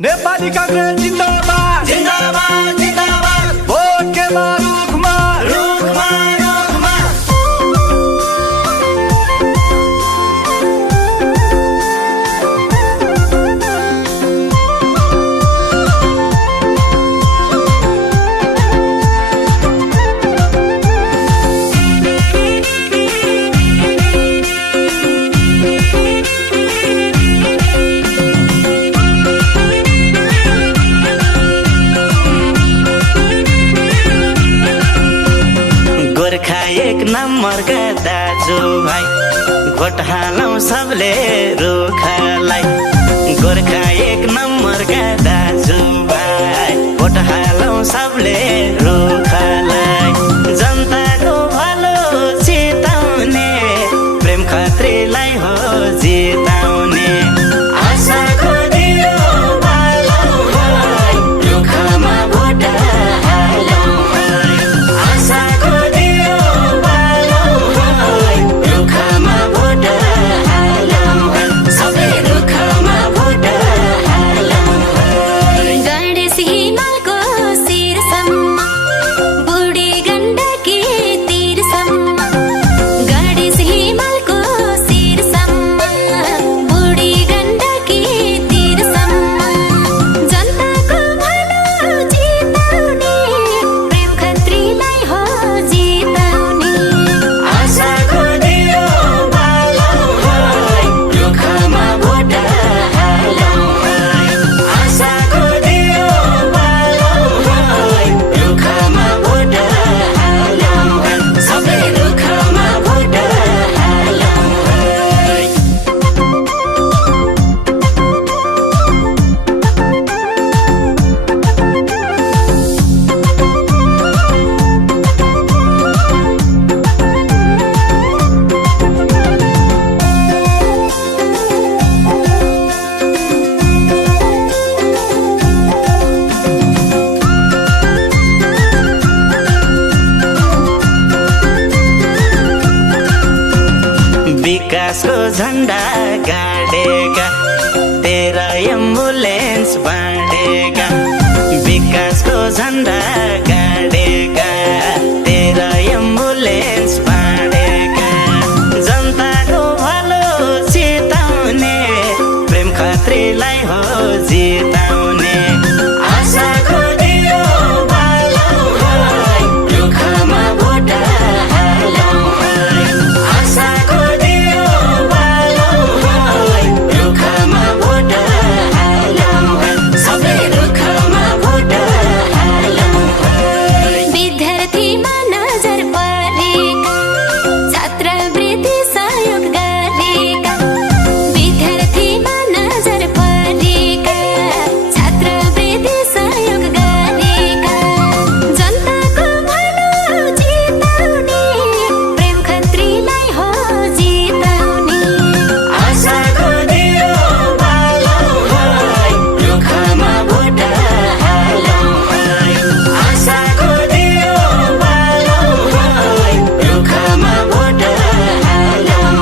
नेपाली कांग्रेस जिंदाबाद जिंदाबाद जिंदाबाद भोट के रुखमा रुखमा रुखमा गोर्खा एक नम्बर का दाजु भाइ भोट हालौं सबले रुखलाई गोर्खा एक नम्बर का दाजु भाइ भोट हालौं सबले रुखलाई जनताको भलो चिताउने प्रेम खत्रीलाई हो जिताउने आशाको दियो बालौ भाइ रुखमा भोट हालौं आशाको दियो बालौ भाइ रुखमा भोट हालौं सबै रुखमा भोट हालौं गणेश हिमालको शिरसम्म बुढी गण्डकी तीरसम्म गणेश हिमालको शिरसम्म बुढी गण्डकी तीरसम्म जनताको भलो जिताउने प्रेम खत्रीलाई हो जिताउने आशाको दियो बालौ भाइ रुखमा भोट हालौं आशाको दियो बालौ भाइ रुखमा भोट हालौं सबै रुखमा भोट हालौं विकासको झण्डा गाडेका 13 एम्बुलेन्स बाँडेका विकासको झण्डा गाडेका 13 एम्बुलेन्स बाँडेका जनताको भलो चिताउने प्रेम खत्रीलाई हो जिताउने आशाको दियो बालौ भाइ रुखमा भोट हालौं आशाको दियो बालौ भाइ रुखमा भोट हालौं सबै रुखमा भोट हालौं विद्यार्थीमा नजर परेका छात्रवृत्ति सहयोग गरेका विद्यार्थीमा नजर परेका छात्रवृत्ति सहयोग गरेका जनताको भलो जिताउने प्रेम खत्रीलाई हो जिताउने आशाको दियो बालौ भाइ रुखमा भोट हालौं आशाको दियो बालौ भाइ रुखमा भोट हालौं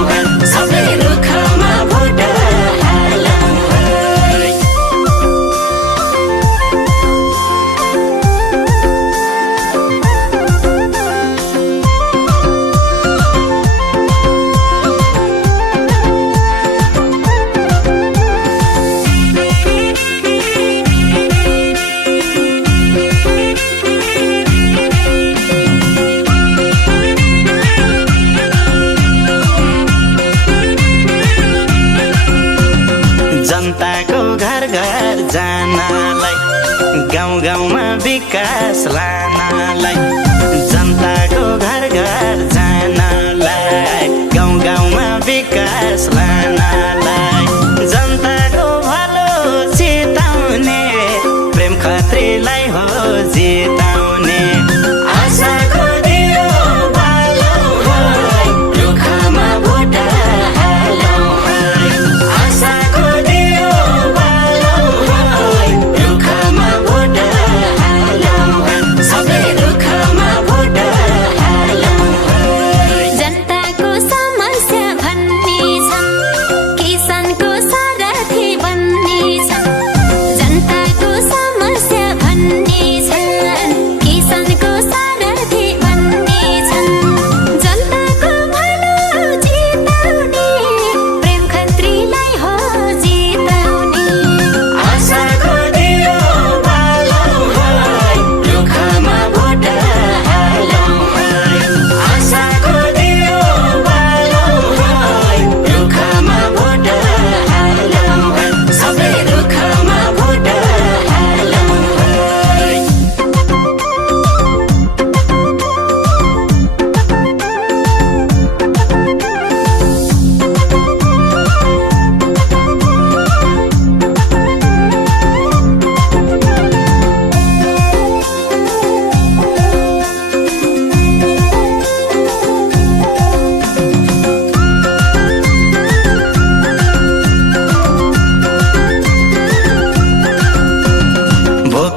सबै रुखमा भोट हालौं जनताको घर घर जानलाई गाउँ गाउँमा विकास लानलाई जनताको घर घर जानलाई गाउँ गाउँमा विकास लानलाई जनताको भलो चिताउने प्रेम खत्रीलाई हो जिताउने आशाको दियो बालौ भाइ रुखमा भोट हालौं आशाको दियो बालौ भाइ रुखमा भोट हालौं सबै रुखमा भोट हालौं जनताको समस्या भन्ने छ किसानको सारथी बन्ने छ जनता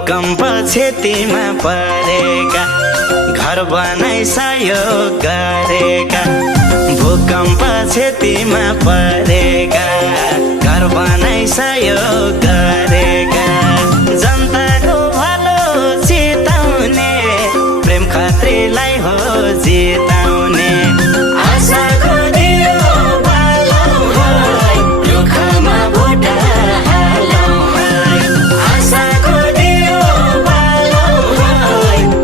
भूकम्प क्षतिमा परेका घर बनाइ सहयोग गरेका भूकम्प क्षतिमा परेका घर बनाइ सहयोग गरेका जनताको भलो चिताउने प्रेम खत्रीलाई हो जिताउने आशाको दियो बालौँ है रुखमा भोट हालौँ है आशाको दियो बालौँ है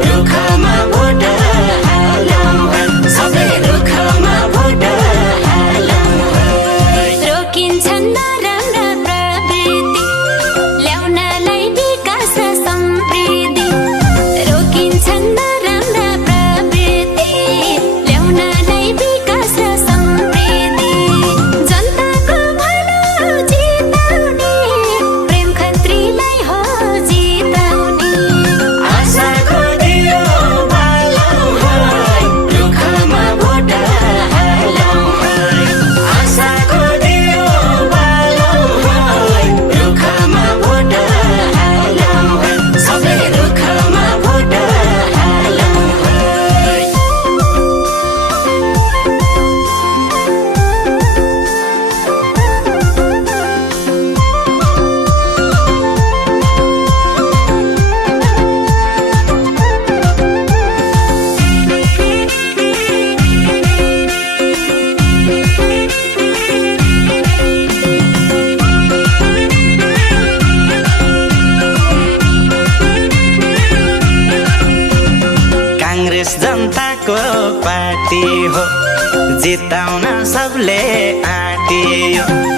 रुखमा भोट हालौँ है सबै रुखमा भोट हालौँ है रोकिन्छन् नराम्रा प्रवृत्ति ल्याउनलाई विकास र समृद्धि रोकिन्छन् नराम्रा प्रवृत्ति ल्याउनलाई विकास र समृद्धि जनताको भलो जिताउने प्रेम खत्रीलाई हो जिताउने आशाको दियो बालौँ है रुखमा भोट हालौँ है आशाको दियो बालौँ है रुखमा भोट हालौँ है सबै रुखमा भोट हालौँ है काङ्ग्रेस जनताको पार्टी हो जिताउन सबले आँटियो